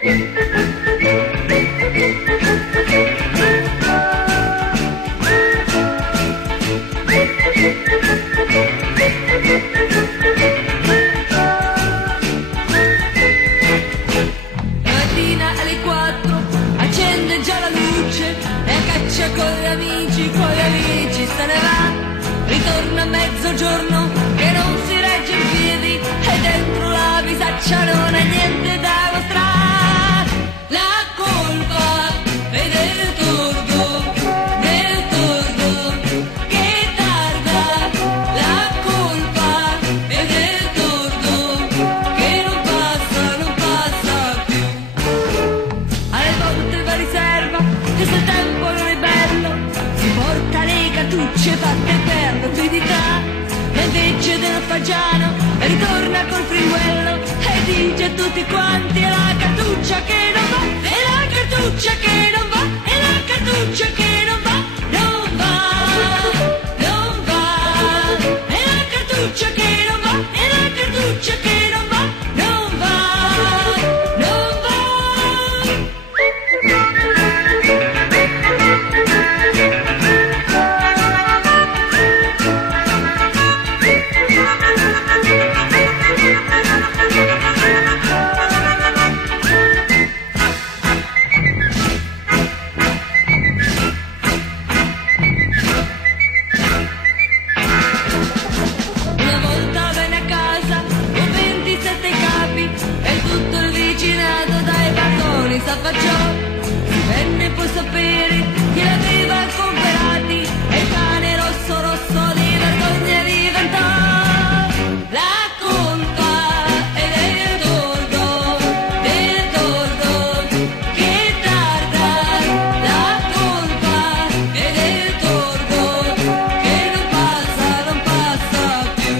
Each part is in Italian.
Con gli amici se ne va, ritorna a mezzogiorno che non si regge in piedi e dentro la bisaccia non è niente da mostrare. La colpa è del tordo che tarda, la colpa è del tordo che non passa più. Alle volte va riserva che se il tempo non è bello si porta le cartucce fatte per l'utilità, e invece dello fagiano ritorna col fringuello e dice a tutti quanti: è la cartuccia che non va, è la cartuccia che non va, è la cartuccia che non va, non va, è la cartuccia che non va, è la cartuccia che non va, non va. S'affacciò, si venne poi sapere chi l'aveva comprati e il cane rosso di vergogna diventò. La colpa è del tordo che tarda, la colpa è del tordo che non passa più.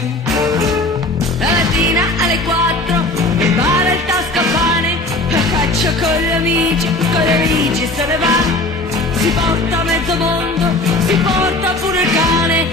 La mattina alle 4 impara il tascapane, caccia con gli amici se ne va, si porta mezzo mondo, si porta pure il cane,